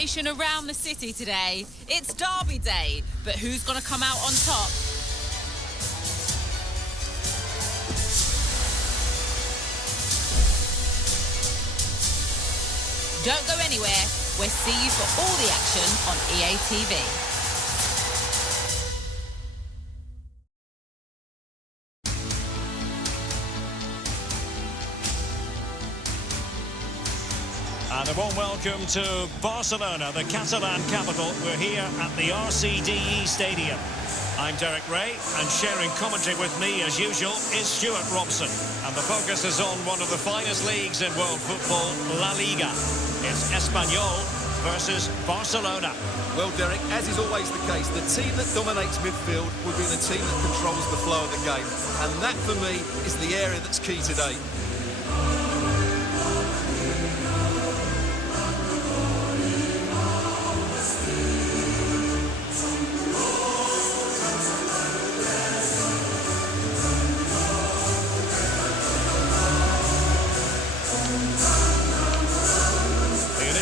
anticipation around the city today. It's Derby Day, but who's going to come out on top? Don't go anywhere. We'll see you for all the action on EA TV. And a warm welcome to Barcelona, the Catalan capital. We're here at the RCDE Stadium. I'm Derek Ray, and sharing commentary with me, as usual, is Stuart Robson. And the focus is on one of the finest leagues in world football, Laliga. It's Espanyol versus Barcelona. Well, Derek, as is always the case, the team that dominates midfield will be the team that controls the flow of the game. And that, for me, is the area that's key today.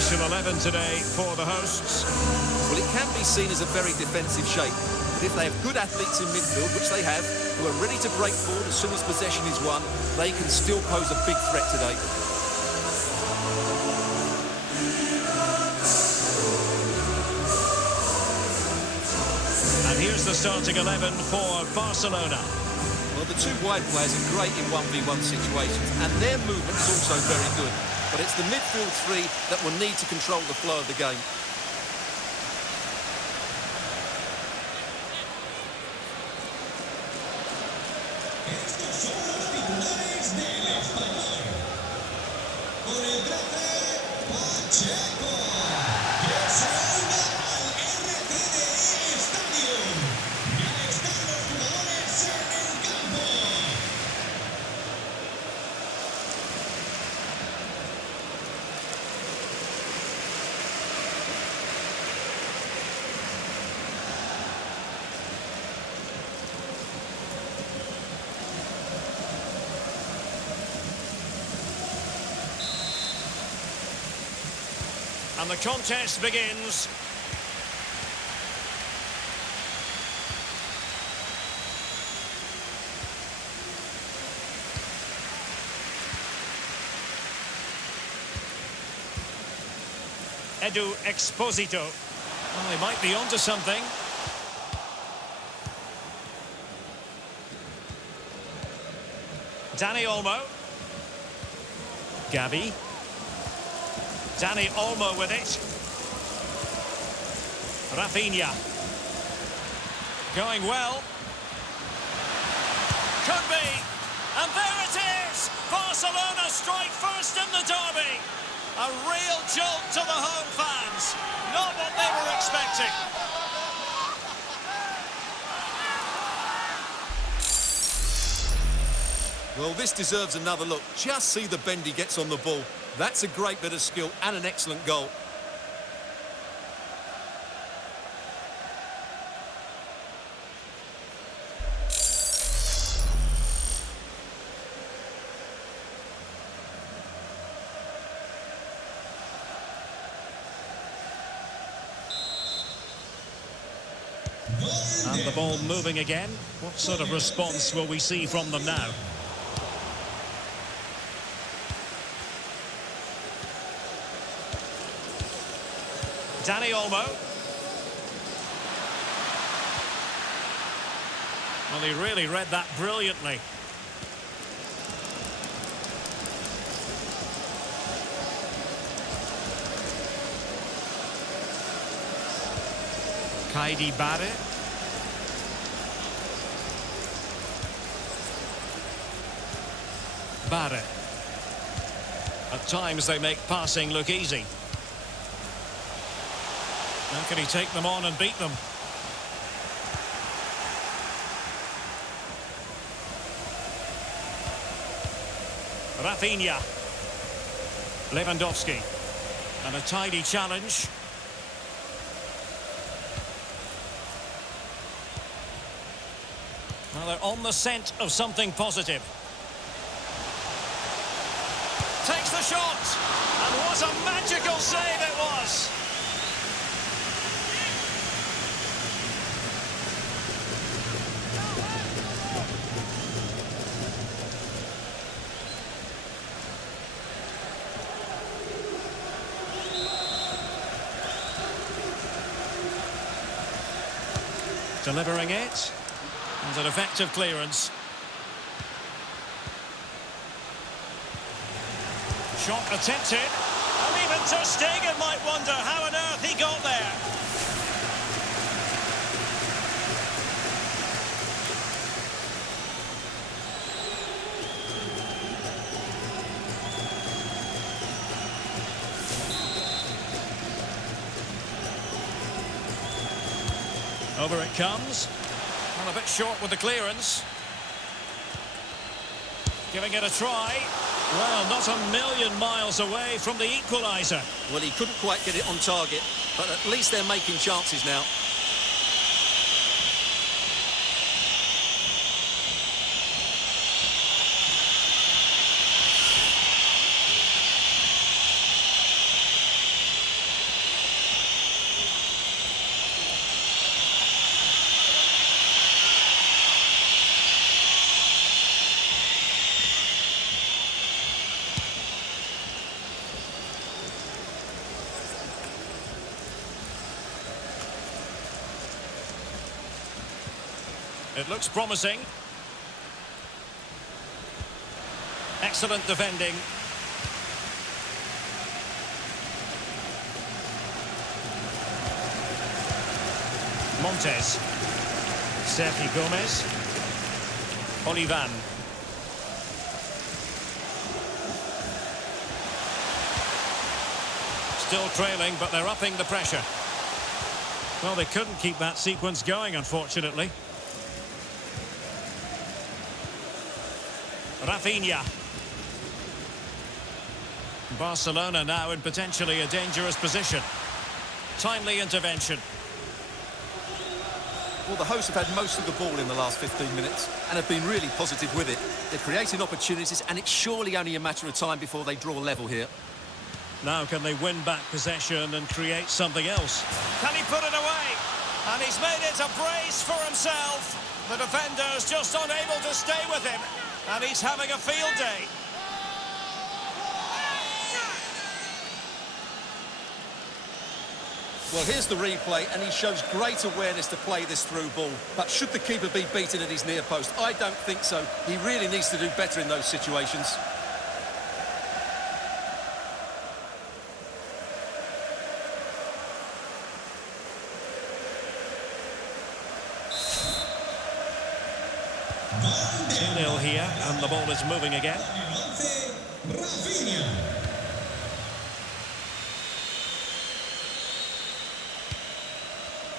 The 11 today for the hosts. Well, it can be seen as a very defensive shape. But if they have good athletes in midfield, which they have, who are ready to break forward as soon as possession is won, they can still pose a big threat today. And here's the starting 11 for Barcelona. Well, the two wide players are great in 1v1 situations, and their movement is also very good. But it's the midfield three that will need to control the flow of the game. Estos son los titulares del Espanyol. Con el 13, Pacheco, que se une al RCDE Stadium. Ya están los jugadores en el campo. And the contest begins. Edu Exposito. Well, they might be onto something. Dani Olmo. Gavi. Dani Olmo with it. Rafinha. Going well. Could be. And there it is! Barcelona strike first in the derby. A real jolt to the home fans. Not what they were expecting. Well, this deserves another look. Just see the bend he gets on the ball. That's a great bit of skill and an excellent goal. And the ball moving again. What sort of response will we see from them now? Dani Olmo. Well, he really read that brilliantly. Kaidi Barre. Barre. At times they make passing look easy. How can he take them on and beat them? Rafinha. Lewandowski. And a tidy challenge. Well, they're on the scent of something positive. Takes the shot. And what a magical save it was. Delivering it. And an effective clearance. Shot attempted. And even Ter Stegen might wonder how on earth he got there. Over it comes. And a bit short with the clearance. Giving it a try. Well, not a million miles away from the equaliser. Well, he couldn't quite get it on target, but at least they're making chances now. It looks promising. Excellent defending. Montes. Sergi Gomez. Olivan. Still trailing, but they're upping the pressure. Well, they couldn't keep that sequence going, unfortunately. Rafinha. Barcelona now in potentially a dangerous position. Timely intervention. Well, the hosts have had most of the ball in the last 15 minutes and have been really positive with it. They're creating opportunities, and it's surely only a matter of time before they draw level here. Now can they win back possession and create something else? Can he put it away? And he's made it a brace for himself. The defender's just unable to stay with him. And he's having a field day. Well, here's the replay, and he shows great awareness to play this through ball. But should the keeper be beaten at his near post? I don't think so. He really needs to do better in those situations. Here, and the ball is moving again.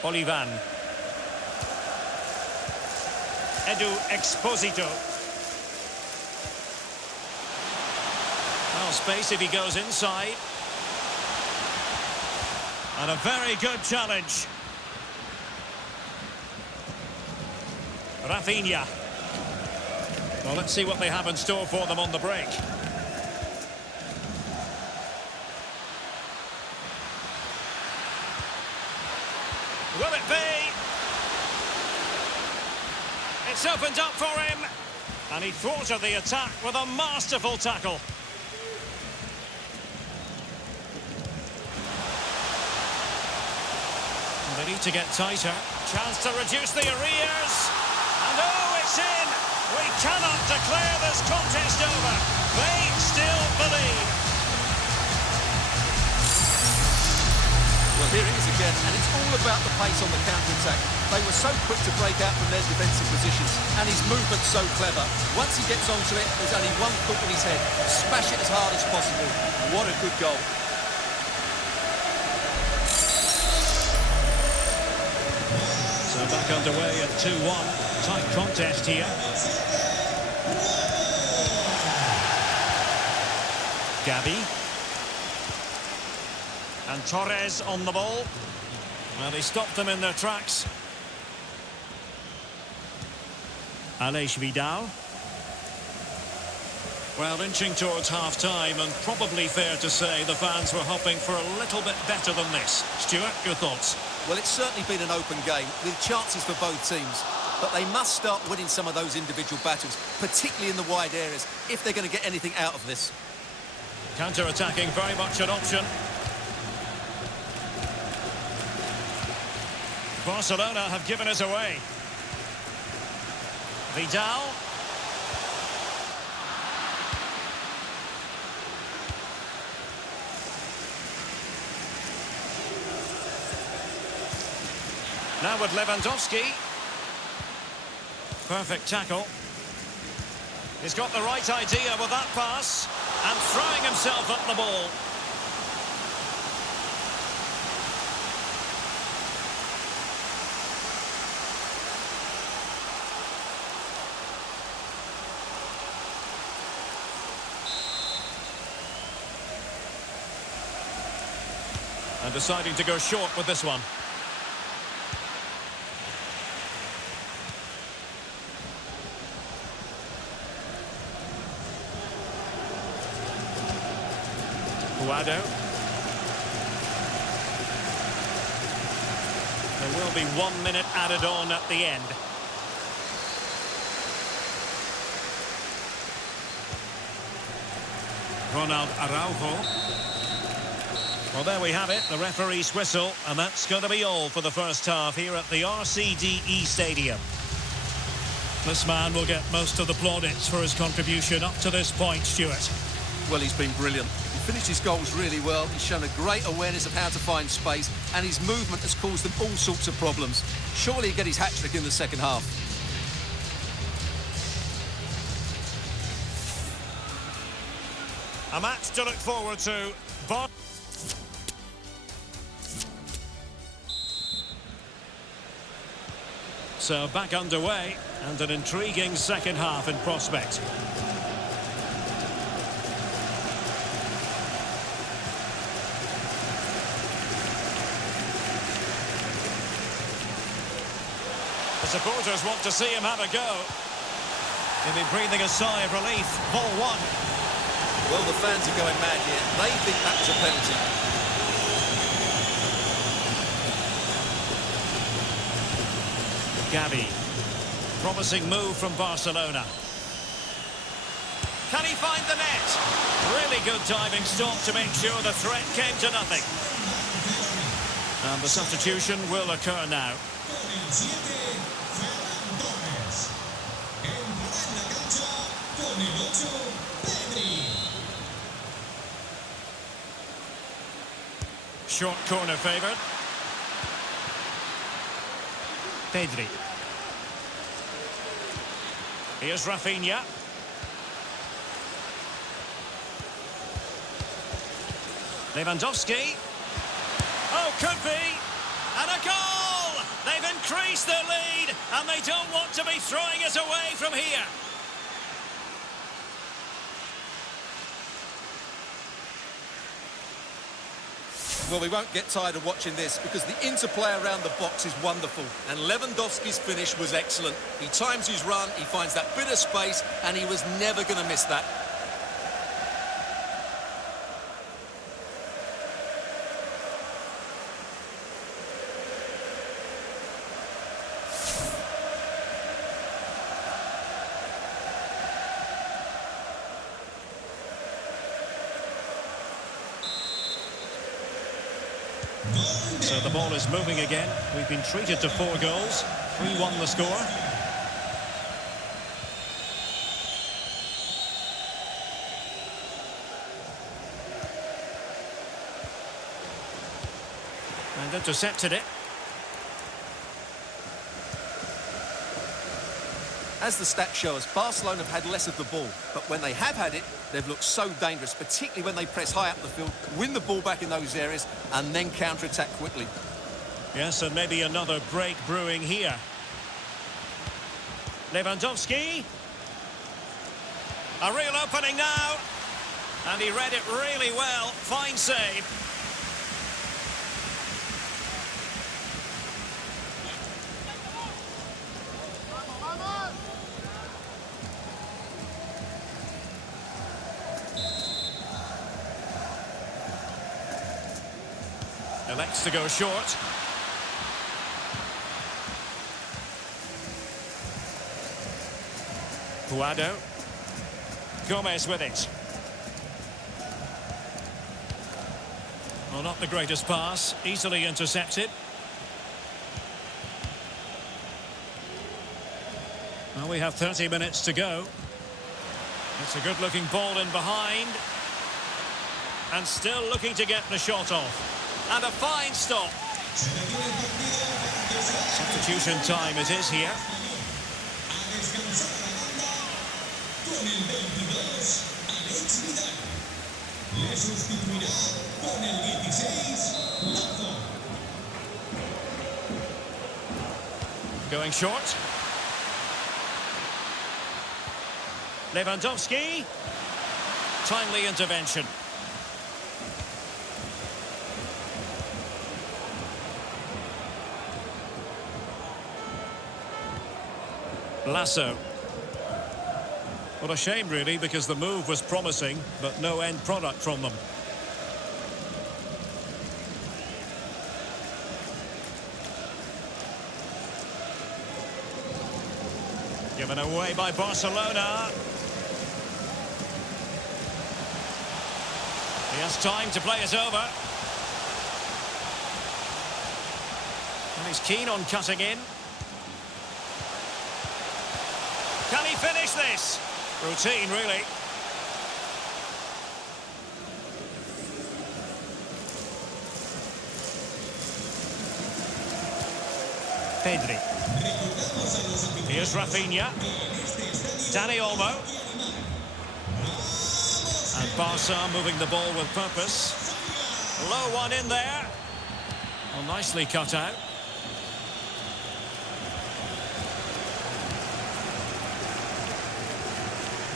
Olivan. Edu Exposito. Well, space if he goes inside. And a very good challenge. Rafinha. Well, let's see what they have in store for them on the break. Will it be? It's opened up for him. And he thwarted the attack with a masterful tackle. They need to get tighter. Chance to reduce the arrears. And oh, it's in! We cannot declare this contest over. They still believe. Well, here it is again, and it's all about the pace on the counter-attack. They were so quick to break out from their defensive positions, and his movement's so clever. Once he gets onto it, there's only one thought in his head. Smash it as hard as possible. What a good goal. So back underway at 2-1. Tight contest here. Gabi. And Torres on the ball. Well, he stopped them in their tracks. Aleix Vidal. Well, inching towards half-time, and probably fair to say the fans were hoping for a little bit better than this. Stuart, your thoughts? Well, it's certainly been an open game, with chances for both teams. But they must start winning some of those individual battles, particularly in the wide areas, if they're going to get anything out of this. Counter-attacking, very much an option. Barcelona have given us away. Vidal. Now with Lewandowski. Perfect tackle. He's got the right idea with that pass and throwing himself at the ball. And deciding to go short with this one. Guado. There will be 1 minute added on at the end. Ronald Araujo. Well, there we have it, the referee's whistle, and that's going to be all for the first half here at the RCDE Stadium. This man will get most of the plaudits for his contribution up to this point, Stuart. Well, he's been brilliant. He finished his goals really well. He's shown a great awareness of how to find space, and his movement has caused them all sorts of problems. Surely he'll get his hat-trick in the second half. A match to look forward to. So back underway, and an intriguing second half in prospect. The supporters want to see him have a go. He'll be breathing a sigh of relief. Ball one. Well, the fans are going mad here. They think that was a penalty. Gavi. Promising move from Barcelona. Can he find the net? Really good diving stop to make sure the threat came to nothing. And the substitution will occur now. Short corner favoured. Pedri. Here's Rafinha. Lewandowski. Oh, could be. And a goal! They've increased their lead, and they don't want to be throwing it away from here. Well, we won't get tired of watching this because the interplay around the box is wonderful. And Lewandowski's finish was excellent. He times his run, he finds that bit of space, and he was never going to miss that. So the ball is moving again. We've been treated to 4 goals. 3-1 the score. And intercepted it. As the stats show us, Barcelona have had less of the ball, but when they have had it, they've looked so dangerous, particularly when they press high up the field, win the ball back in those areas, and then counter-attack quickly. Yes, and maybe another break brewing here. Lewandowski. A real opening now. And he read it really well. Fine save. Elects to go short. Guado. Gomez with it. Well, not the greatest pass. Easily intercepted. Well, we have 30 minutes to go. It's a good-looking ball in behind. And still looking to get the shot off. And a fine stop. Substitution time it is here. Going short. Lewandowski. Timely intervention. Lasso. What a shame, really, because the move was promising, but no end product from them. Given away by Barcelona. He has time to play it over. And he's keen on cutting in. Can he finish this? Routine, really. Pedri. Here's Rafinha. Dani Olmo. And Barca moving the ball with purpose. Low one in there. Well, nicely cut out.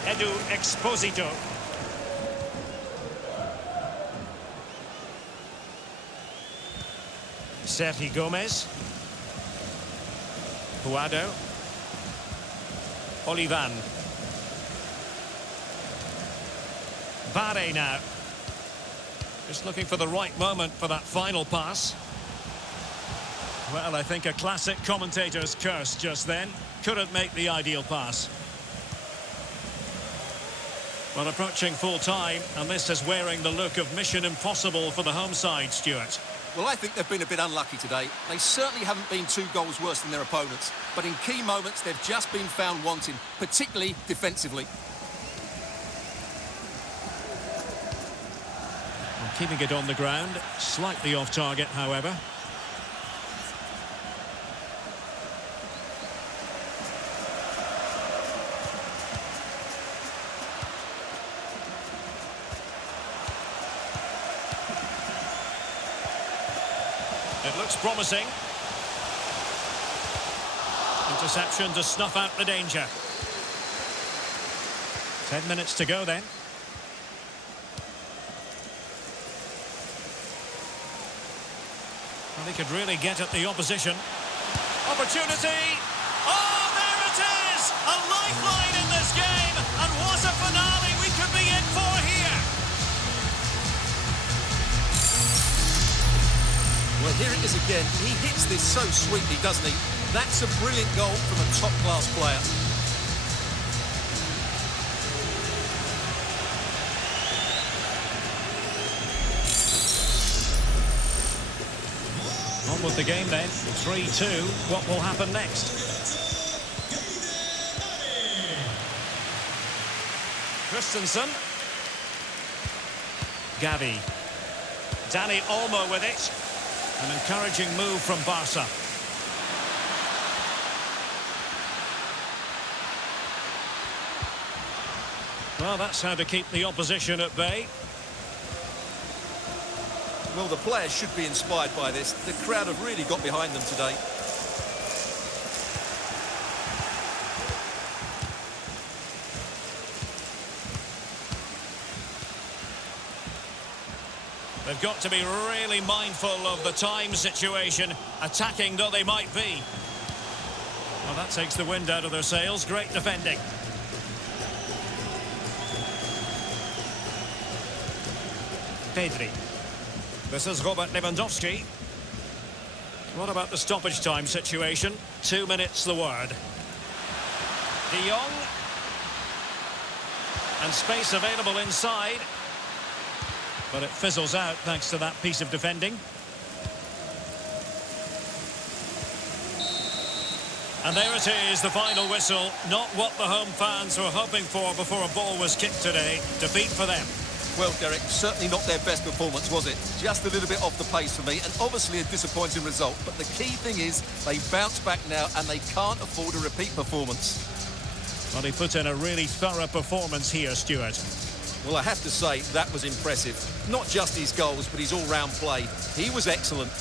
Edu Exposito. Sergi Gomez. Puado. Olivan. Barre now. Just looking for the right moment for that final pass. Well, I think a classic commentator's curse just then. Couldn't make the ideal pass. Well, approaching full time, and this is wearing the look of mission impossible for the home side, Stuart. Well, I think they've been a bit unlucky today. They certainly haven't been 2 goals worse than their opponents, but in key moments they've just been found wanting, particularly defensively. Well, keeping it on the ground, slightly off target, however. It looks promising. Interception to snuff out the danger. 10 minutes to go then. Well, he could really get at the opposition. Opportunity! Oh, there it is! A lifeline in this game! And what a finale we could be in for here! Well, here it is again. He hits this so sweetly, doesn't he? That's a brilliant goal from a top-class player. On with the game then. 3-2. What will happen next? Christensen. Gavi. Dani Olmo with it. An encouraging move from Barca. Well, that's how to keep the opposition at bay. Well, the players should be inspired by this. The crowd have really got behind them today. They've got to be really mindful of the time situation, attacking though they might be. Well, that takes the wind out of their sails. Great defending. Pedri. This is Robert Lewandowski. What about the stoppage time situation? 2 minutes the word. De Jong. And space available inside. But it fizzles out thanks to that piece of defending. And there it is, the final whistle. Not what the home fans were hoping for before a ball was kicked today. Defeat for them. Well, Derek, certainly not their best performance, was it? Just a little bit off the pace for me, and obviously a disappointing result. But the key thing is they bounce back now, and they can't afford a repeat performance. Well, he put in a really thorough performance here, Stuart. Well, I have to say, that was impressive. Not just his goals, but his all-round play. He was excellent.